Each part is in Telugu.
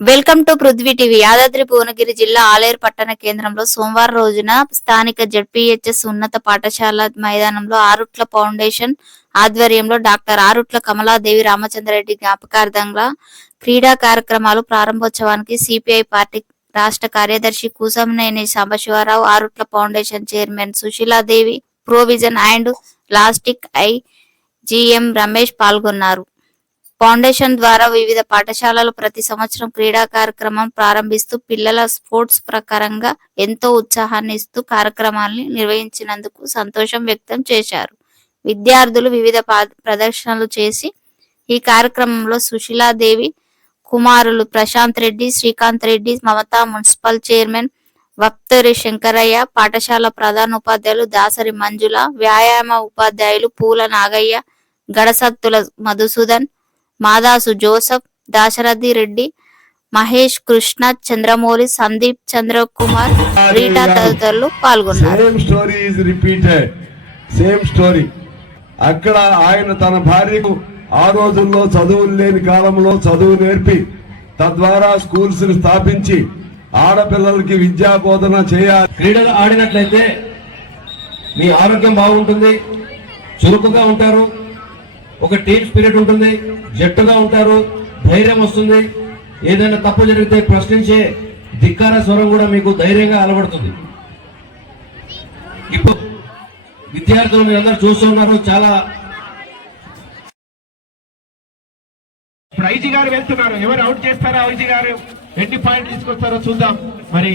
Welcome to Prithvi TV. Yadadri Bhuvanagiri జిల్లా ఆలేరు పట్టణ కేంద్రంలో సోమవారం రోజున స్థానిక జడ్పీహెచ్ఎస్ ఉన్నత పాఠశాల మైదానంలో ఆరుట్ల ఫౌండేషన్ ఆధ్వర్యంలో డాక్టర్ ఆరుట్ల కమలాదేవి రామచంద్రరెడ్డి జ్ఞాపకార్థంగా క్రీడా కార్యక్రమాలు ప్రారంభోత్సవానికి సిపిఐ పార్టీ రాష్ట్ర కార్యదర్శి Kunamneni Sambasiva Rao, Arutla foundation chairman Sushiladevi, provision and లాస్టిక్ జిఎం రమేష్ పాల్గొన్నారు. ఫౌండేషన్ ద్వారా వివిధ పాఠశాలలు ప్రతి సంవత్సరం క్రీడా కార్యక్రమం ప్రారంభిస్తూ పిల్లల స్పోర్ట్స్ ప్రకారంగా ఎంతో ఉత్సాహాన్ని ఇస్తూ కార్యక్రమాన్ని నిర్వహించినందుకు సంతోషం వ్యక్తం చేశారు. విద్యార్థులు వివిధ ప్రదర్శనలు చేసి ఈ కార్యక్రమంలో సుశీలాదేవి కుమారులు ప్రశాంత్ రెడ్డి, శ్రీకాంత్ రెడ్డి, మమతా, మున్సిపల్ చైర్మన్ వక్తరి శంకరయ్య, పాఠశాల ప్రధానోపాధ్యాయులు దాసరి మంజుల, వ్యాయామ ఉపాధ్యాయులు పూల నాగయ్య, గడసత్తుల మధుసూదన్, మాదాసు జోసఫ్, దాశరథి రెడ్డి, మహేష్, కృష్ణ, చంద్రమౌళి, సందీప్, చంద్రకుమార్, రీటా తదితరులు పాల్గొన్నారు. అక్కడ ఆయన తన భార్యకు ఆ రోజుల్లో చదువులు లేని కాలంలో చదువు నేర్పి తద్వారా స్కూల్స్ ని స్థాపించి ఆడపిల్లలకి విద్యా బోధన చేయాలి. క్రీడలు ఆడినట్లయితే మీ ఆరోగ్యం బాగుంటుంది, చురుకుగా ఉంటారు, ఒక టీమ్ స్పిరిట్ ఉంటుంది, జట్టుగా ఉంటారు, ధైర్యం వస్తుంది. ఏదైనా తప్పు జరిగితే ప్రశ్నించే ధిక్కార స్వరం కూడా మీకు ధైర్యంగా అలవడుతుంది. ఇప్పుడు విద్యార్థులు మీరు అందరూ చూస్తున్నారు. చాలా ఐజీ గారు వెళ్తున్నారు. ఎవరు అవుట్ చేస్తారో ఐజీ గారు ఎన్ని పాయింట్ తీసుకొస్తారో చూద్దాం. మరి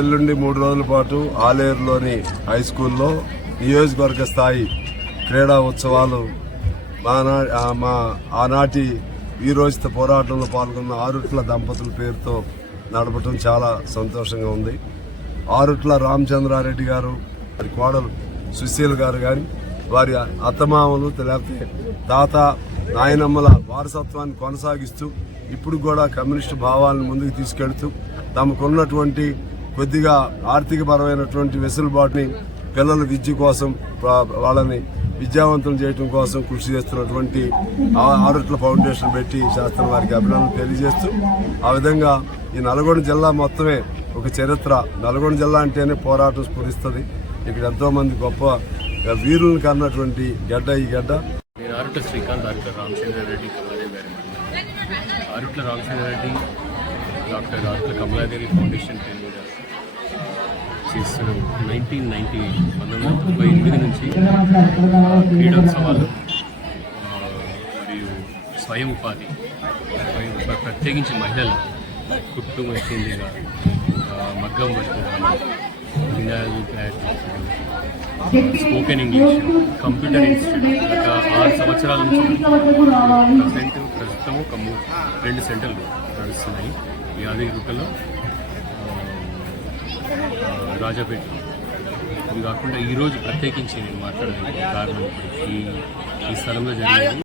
ఎల్లుండి 3 రోజుల పాటు ఆలేరులోని హై స్కూల్లో నియోజకవర్గ స్థాయి క్రీడా ఉత్సవాలు మా ఆనాటి వీరోచిత పోరాటంలో పాల్గొన్న ఆరుట్ల దంపతుల పేరుతో నడపటం చాలా సంతోషంగా ఉంది. ఆరుట్ల రామచంద్రారెడ్డి గారు, వారి కోడలు సుశీల్ గారు కానీ, వారి అత్తమామలు లేకపోతే తాత నాయనమ్మల వారసత్వాన్ని కొనసాగిస్తూ ఇప్పుడు కూడా కమ్యూనిస్టు భావాలను ముందుకు తీసుకెళ్తూ తమకున్నటువంటి కొద్దిగా ఆర్థికపరమైనటువంటి వెసులుబాటుని పిల్లల విద్య కోసం, వాళ్ళని విద్యావంతులు చేయడం కోసం కృషి చేస్తున్నటువంటి ఆరుట్ల ఫౌండేషన్ పెట్టి శాస్త్రం వారికి అభినందనలు తెలియజేస్తూ, ఆ విధంగా ఈ నల్గొండ జిల్లా మొత్తమే ఒక చరిత్ర. నల్గొండ జిల్లా అంటేనే పోరాటం స్ఫురిస్తుంది. ఇక్కడ ఎంతో మంది గొప్ప వీరులను కన్నటువంటి గడ్డ ఈ గడ్డ. నేను ఆరుట్ల శ్రీకాంత్, ఆరుట్ల రామచంద్రారెడ్డి కమలాదేవి గారి ఆరుట్ల రామచంద్రారెడ్డి డాక్టర్ ఆరుట్ల కమలాదేవి ఫౌండేషన్ చేస్తున్న 1998 నుంచి క్రీడోత్సవాలు మరియు స్వయం ఉపాధి, ప్రత్యేకించి మహిళలు కుట్టు మెషిన్గా, మగ్గం వర్క్, వినాయలు తయారు చేస్తారు, స్పోకెన్ ఇంగ్లీష్, కంప్యూటర్ ఇన్స్టిట్యూట్ గత 6 సంవత్సరాల నుంచి ప్రస్తుతం ఒక 2 సెంటర్లు నడుస్తున్నాయి. యాదగిరిగుట్టలో, రాజాపేట. ఇది కాకుండా ఈరోజు ప్రత్యేకించి నేను మాట్లాడడానికి కారణం ఈ స్థలంలో జరిగింది.